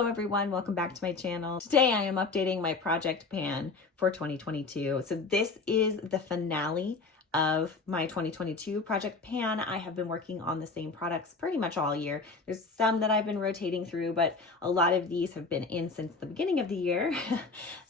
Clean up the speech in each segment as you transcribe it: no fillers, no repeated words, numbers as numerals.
Hello everyone, welcome back to my channel. Today I am updating my project pan for 2022. So this is the finale of my 2022 project pan. I have been working on the same products pretty much all year. There's some that I've been rotating through, but a lot of these have been in since the beginning of the year.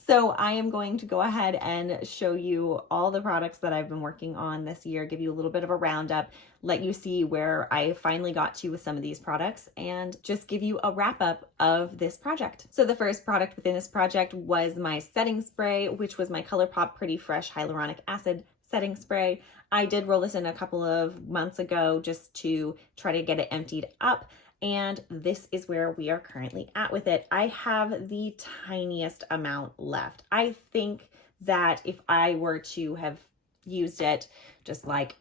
So I am going to go ahead and show you all the products that I've been working on this year, give you a little bit of a roundup, let you see where I finally got to with some of these products, and just give you a wrap up of this project. So the first product within this project was my setting spray, which was my ColourPop Pretty Fresh Hyaluronic Acid setting spray. I did roll this in a couple of months ago just to try to get it emptied up. And this is where we are currently at with it. I have the tiniest amount left. I think that if I were to have used it just like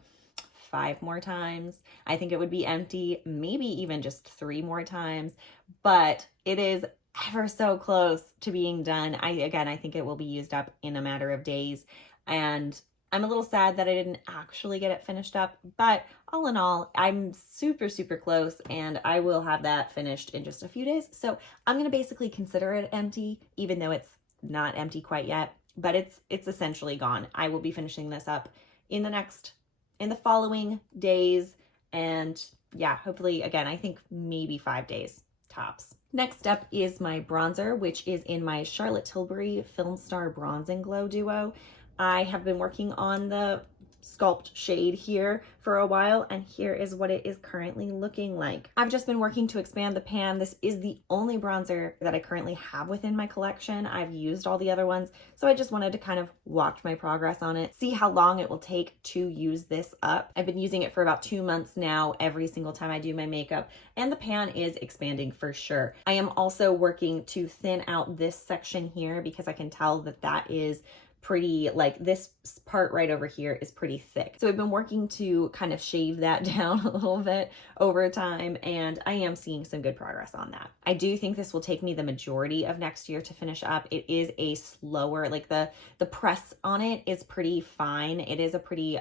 5 more times, I think it would be empty, maybe even just 3 more times, but it is ever so close to being done. I think it will be used up in a matter of days, and I'm a little sad that I didn't actually get it finished up, but all in all, I'm super, super close, and I will have that finished in just a few days. So I'm going to basically consider it empty, even though it's not empty quite yet, but it's essentially gone. I will be finishing this up in the following days, and yeah, hopefully, again, I think maybe 5 days tops. Next up is my bronzer, which is in my Charlotte Tilbury Film Star Bronze and Glow Duo. I have been working on the sculpt shade here for a while, and here is what it is currently looking like. I've just been working to expand the pan. This is the only bronzer that I currently have within my collection. I've used all the other ones, so I just wanted to kind of watch my progress on it, see how long it will take to use this up. I've been using it for about 2 months now, every single time I do my makeup, and the pan is expanding for sure. I am also working to thin out this section here because I can tell that that is pretty, like this part right over here is pretty thick. So I've been working to kind of shave that down a little bit over time, and I am seeing some good progress on that. I do think this will take me the majority of next year to finish up. It is a slower, like the press on it is pretty fine. It is a pretty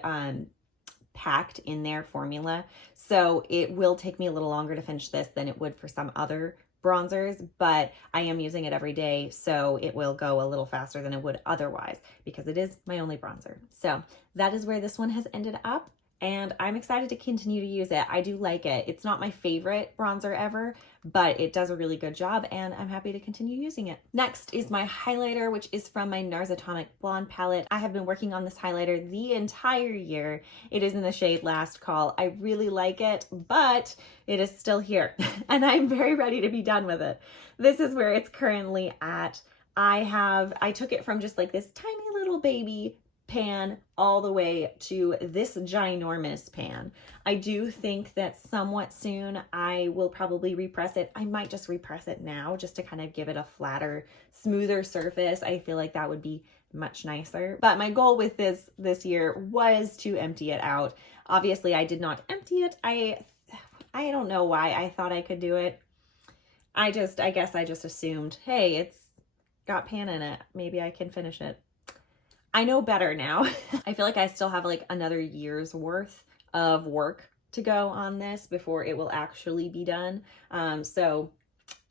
packed in there formula. So it will take me a little longer to finish this than it would for some other bronzers, but I am using it every day, so it will go a little faster than it would otherwise because it is my only bronzer. So that is where this one has ended up, and I'm excited to continue to use it. I do like it. It's not my favorite bronzer ever, but it does a really good job, and I'm happy to continue using it. Next is my highlighter, which is from my NARS Atomic Blonde palette. I have been working on this highlighter the entire year. It is in the shade Last Call. I really like it, but it is still here, and I'm very ready to be done with it. This is where it's currently at. I took it from just like this tiny little baby pan all the way to this ginormous pan. I do think that somewhat soon I will probably repress it. I might just repress it now just to kind of give it a flatter, smoother surface. I feel like that would be much nicer. But my goal with this year was to empty it out. Obviously, I did not empty it. I don't know why I thought I could do it. I guess I just assumed, hey, it's got pan in it. Maybe I can finish it. I know better now. I feel like I still have like another year's worth of work to go on this before it will actually be done. So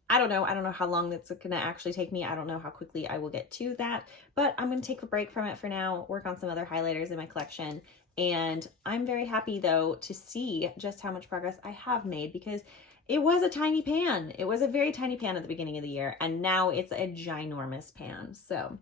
I don't know. I don't know how long that's going to actually take me. I don't know how quickly I will get to that, but I'm going to take a break from it for now, work on some other highlighters in my collection. And I'm very happy though to see just how much progress I have made, because it was a tiny pan. It was a very tiny pan at the beginning of the year, and now it's a ginormous pan. So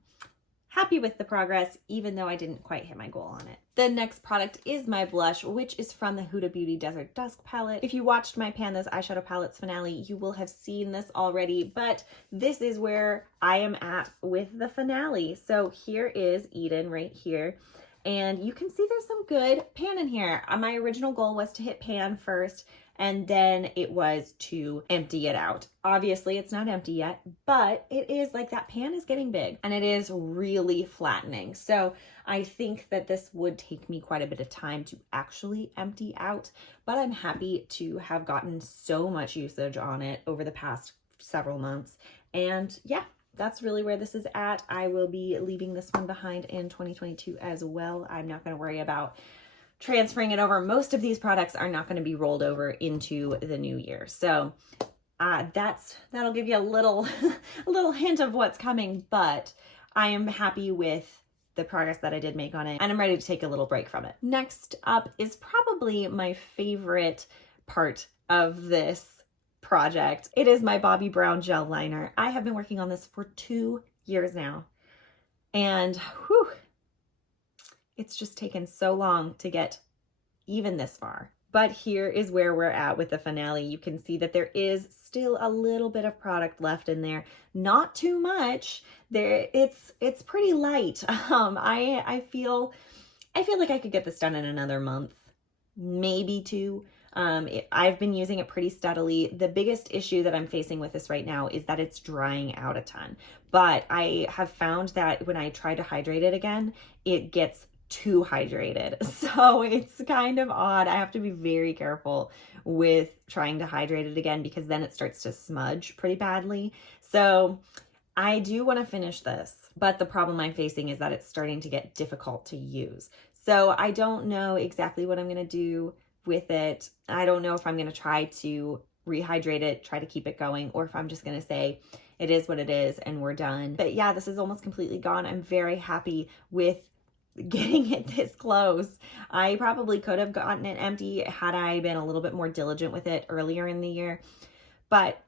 happy with the progress, even though I didn't quite hit my goal on it. The next product is my blush, which is from the Huda Beauty Desert Dusk palette. If you watched my Pan Those Eyeshadow Palettes finale, you will have seen this already, but this is where I am at with the finale. So here is Eden right here, and you can see there's some good pan in here. My original goal was to hit pan first, and then it was to empty it out. Obviously, it's not empty yet, but it is like that pan is getting big, and it is really flattening. So I think that this would take me quite a bit of time to actually empty out, but I'm happy to have gotten so much usage on it over the past several months. And yeah, that's really where this is at. I will be leaving this one behind in 2022 as well. I'm not going to worry about transferring it over. Most of these products are not going to be rolled over into the new year. So that'll give you a little a little hint of what's coming, but I am happy with the progress that I did make on it, and I'm ready to take a little break from it. Next up is probably my favorite part of this project. It is my Bobbi Brown gel liner. I have been working on this for 2 years now, and whew, it's just taken so long to get even this far. But here is where we're at with the finale. You can see that there is still a little bit of product left in there. Not too much. It's pretty light. I feel like I could get this done in another month, maybe 2. I've been using it pretty steadily. The biggest issue that I'm facing with this right now is that it's drying out a ton. But I have found that when I try to hydrate it again, it gets too hydrated. So it's kind of odd. I have to be very careful with trying to hydrate it again because then it starts to smudge pretty badly. So I do want to finish this, but the problem I'm facing is that it's starting to get difficult to use. So I don't know exactly what I'm going to do with it. I don't know if I'm going to try to rehydrate it, try to keep it going, or if I'm just going to say it is what it is and we're done. But yeah, this is almost completely gone. I'm very happy with getting it this close. I probably could have gotten it empty had I been a little bit more diligent with it earlier in the year. But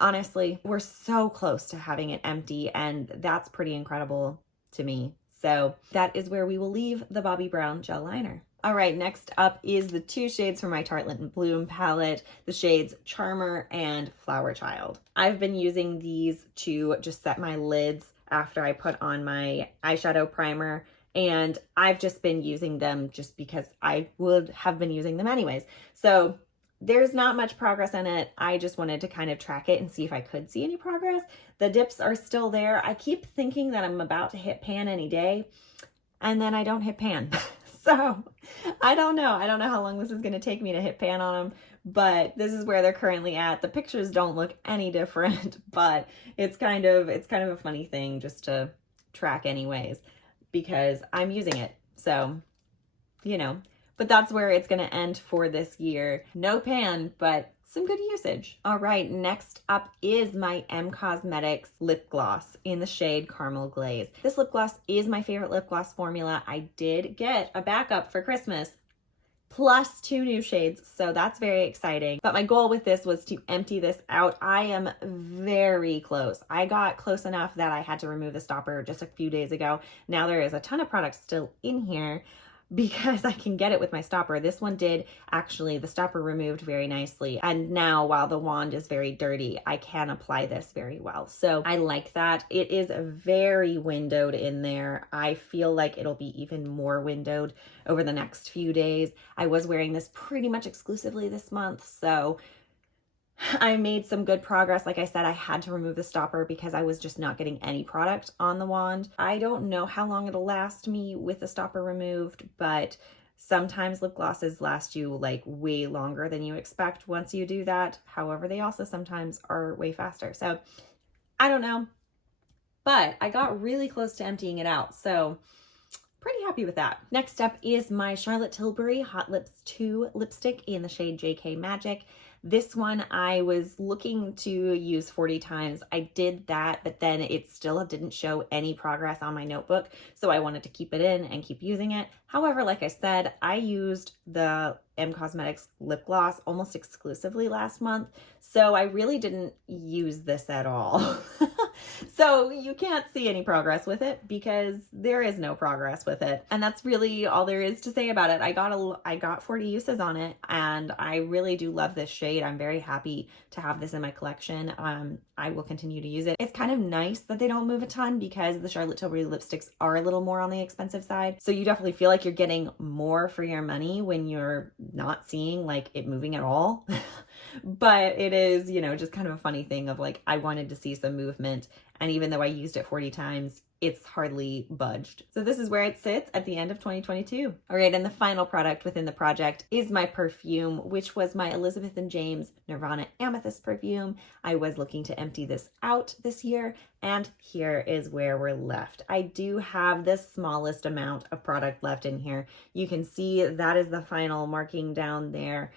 honestly, we're so close to having it empty, and that's pretty incredible to me. So that is where we will leave the Bobbi Brown gel liner. All right, next up is the 2 shades from my Tartelette and Bloom palette, the shades Charmer and Flower Child. I've been using these to just set my lids after I put on my eyeshadow primer, and I've just been using them just because I would have been using them anyways. So there's not much progress in it. I just wanted to kind of track it and see if I could see any progress. The dips are still there. I keep thinking that I'm about to hit pan any day, and then I don't hit pan. So I don't know. I don't know how long this is going to take me to hit pan on them, but this is where they're currently at. The pictures don't look any different, but it's kind of a funny thing just to track anyways, because I'm using it. So, you know, but that's where it's going to end for this year. No pan, but some good usage. All right, next up is my M Cosmetics lip gloss in the shade Caramel Glaze. This lip gloss is my favorite lip gloss formula. I did get a backup for Christmas, plus 2 new shades, so that's very exciting. But my goal with this was to empty this out. I am very close. I got close enough that I had to remove the stopper just a few days ago. Now there is a ton of product still in here because I can get it with my stopper. This one did actually, the stopper removed very nicely. And now while the wand is very dirty, I can apply this very well. So I like that. It is very windowed in there. I feel like it'll be even more windowed over the next few days. I was wearing this pretty much exclusively this month, so I made some good progress. Like I said, I had to remove the stopper because I was just not getting any product on the wand. I don't know how long it'll last me with the stopper removed, but sometimes lip glosses last you like way longer than you expect once you do that. However, they also sometimes are way faster. So I don't know, but I got really close to emptying it out. So pretty happy with that. Next up is my Charlotte Tilbury Hot Lips 2 lipstick in the shade JK Magic. This one I was looking to use 40 times. I did that, but then it still didn't show any progress on my notebook, so I wanted to keep it in and keep using it. However, like I said, I used the M Cosmetics lip gloss almost exclusively last month, so I really didn't use this at all. So you can't see any progress with it because there is no progress with it. And that's really all there is to say about it. I got 40 uses on it, and I really do love this shade. I'm very happy to have this in my collection. I will continue to use it. It's kind of nice that they don't move a ton because the Charlotte Tilbury lipsticks are a little more on the expensive side. So you definitely feel like you're getting more for your money when you're not seeing like it moving at all. But it is, you know, just kind of a funny thing of like, I wanted to see some movement. And even though I used it 40 times, it's hardly budged. So this is where it sits at the end of 2022. All right, and the final product within the project is my perfume, which was my Elizabeth & James Nirvana Amethyst perfume. I was looking to empty this out this year, and here is where we're left. I do have the smallest amount of product left in here. You can see that is the final marking down there.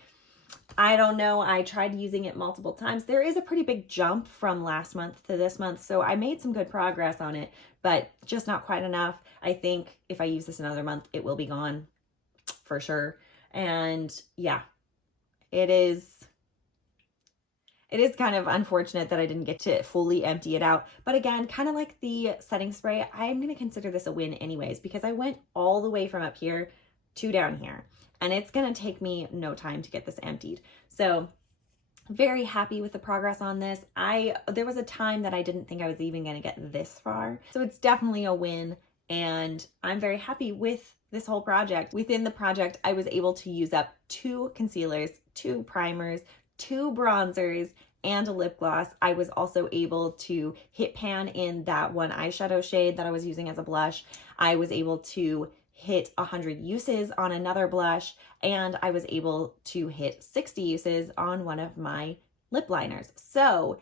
I don't know. I tried using it multiple times. There is a pretty big jump from last month to this month, so I made some good progress on it, but just not quite enough. I think if I use this another month, it will be gone for sure. And yeah, it is kind of unfortunate that I didn't get to fully empty it out. But again, kind of like the setting spray, I'm going to consider this a win anyways, because I went all the way from up here to down here, and it's going to take me no time to get this emptied. So very happy with the progress on this. There was a time that I didn't think I was even going to get this far. So it's definitely a win, and I'm very happy with this whole project. Within the project, I was able to use up 2 concealers, 2 primers, 2 bronzers, and a lip gloss. I was also able to hit pan in that one eyeshadow shade that I was using as a blush. I was able to hit 100 uses on another blush, and I was able to hit 60 uses on one of my lip liners. So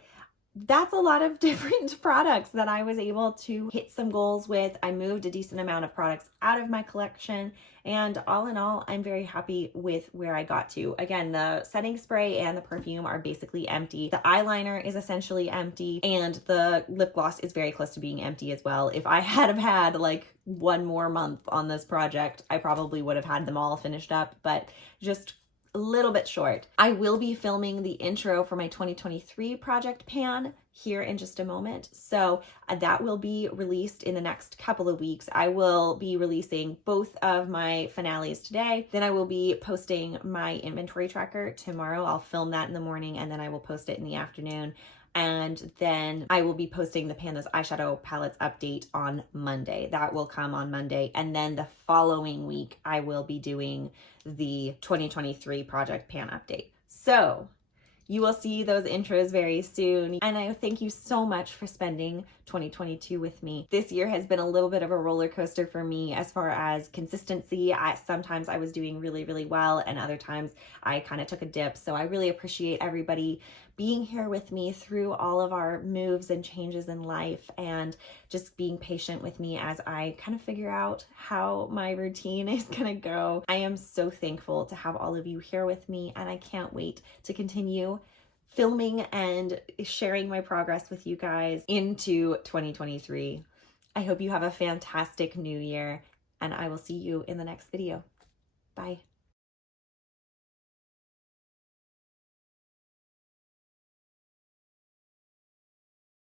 that's a lot of different products that I was able to hit some goals with. I moved a decent amount of products out of my collection, and all in all, I'm very happy with where I got to. Again, the setting spray and the perfume are basically empty. The eyeliner is essentially empty, and the lip gloss is very close to being empty as well. If I had had like one more month on this project, I probably would have had them all finished up, but just a little bit short. I will be filming the intro for my 2023 project pan here in just a moment. So that will be released in the next couple of weeks. I will be releasing both of my finales today. Then I will be posting my inventory tracker tomorrow. I'll film that in the morning, and then I will post it in the afternoon. And then I will be posting the Pandas eyeshadow palettes update on Monday. That will come on Monday. And then the following week, I will be doing the 2023 project pan update. So you will see those intros very soon. And I thank you so much for spending 2022 with me. This year has been a little bit of a roller coaster for me as far as consistency. Sometimes I was doing really, really well, and other times I kind of took a dip. So I really appreciate everybody being here with me through all of our moves and changes in life, and just being patient with me as I kind of figure out how my routine is gonna go. I am so thankful to have all of you here with me, and I can't wait to continue filming and sharing my progress with you guys into 2023. I hope you have a fantastic new year, and I will see you in the next video. Bye.